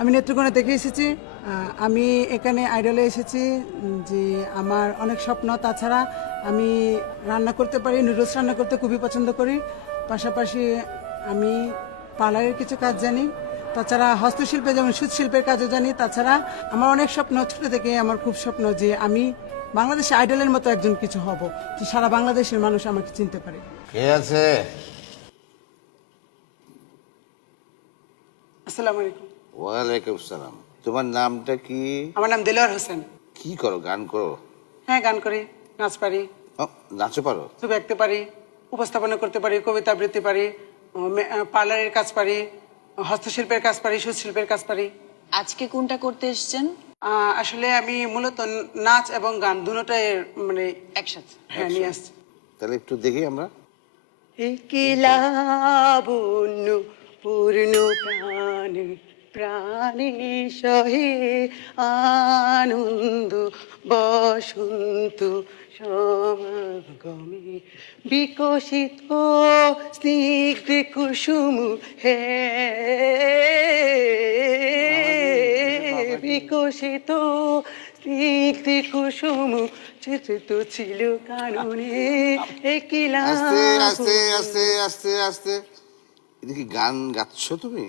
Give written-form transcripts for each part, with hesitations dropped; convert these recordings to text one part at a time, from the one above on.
আমি নেত্রকোনা থেকে এসেছি। আমি এখানে আইডলে এসেছি যে আমার অনেক স্বপ্ন। তাছাড়া আমি রান্না করতে পারি, নুডলস রান্না করতে খুবই পছন্দ করি। পাশাপাশি আমি পার্লারের কিছু কাজ জানি। তাছাড়া হস্তশিল্পে যেমন সুতশিল্পের কাজও জানি। তাছাড়া আমার অনেক স্বপ্ন, ছোট থেকে আমার খুব স্বপ্ন যে আমি বাংলাদেশে আইডলের মতো একজন কিছু হব, যে সারা বাংলাদেশের মানুষ আমাকে চিনতে পারে। কে আছে? আসসালামু আলাইকুম। ওয়ালাইকুম সালাম। তোমার নামটা কি? আমার নাম দেলোয়ার হোসেন। কি করো? গান করো? হ্যাঁ, গান করি, নাচ পারি, ও, নাচও পারো? ছবি আঁকতে পারি, উপস্থাপনা করতে পারি, কবিতা আবৃত্তি পারি, পার্লারের কাজ পারি, হস্তশিল্পের কাজ পারি, সুশিল্পের কাজ পারি। আজকে কোনটা করতে এসেছেন? আসলে আমি মূলত নাচ এবং গান দুটোটাই মানে একসাথে। হ্যাঁ নিয়ে আসছি। তাহলে একটু দেখি আমরা। লাবণ্য পূর্ণ প্রাণে প্রাণে সহে আনন্দ বসন্ত সমাগমে বিকশিত স্নিগ্ধ কুসুম হে বিকশিত স্নিগ্ধ কুসুম চিত্রিত ছিল কাননে একলা আস্তে আস্তে আস্তে আস্তে আস্তে। এটা কি গান গাচ্ছ তুমি?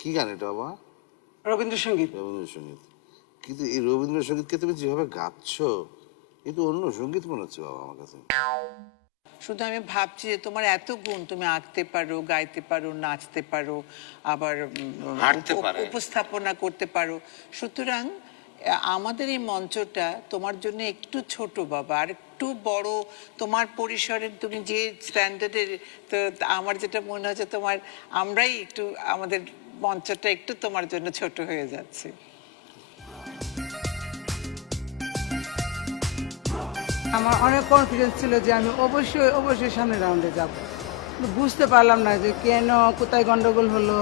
কি গান এটা বাবা? রবীন্দ্রসঙ্গীত। রবীন্দ্রসঙ্গীত। কিন্তু এই রবীন্দ্রসঙ্গীতকে তুমি যেভাবে গাচ্ছ, এ তো অন্য সঙ্গীত মনে হচ্ছে বাবা আমার কাছে। শুধু আমি ভাবছি যে তোমার এত গুণ, তুমি আঁকতে পারো, গাইতে পারো, নাচতে পারো, আবার হাঁটতে পারে। উপস্থাপনা করতে পারো। সুতরাং আমাদের এই মঞ্চটা তোমার জন্য একটু ছোট বাবা, আর একটু বড় তোমার পরিসরের, তুমি যে স্ট্যান্ডার্ডের, তো আমার যেটা মনে হচ্ছে তোমার, আমরাই একটু আমাদের মঞ্চটা একটু তোমার জন্য ছোট হয়ে যাচ্ছে। আমার অনেক কনফিডেন্স ছিল যে আমি অবশ্যই অবশ্যই সামনের রাউন্ডে যাব। বুঝতে পারলাম না যে কেন, কোথায় গন্ডগোল হলো।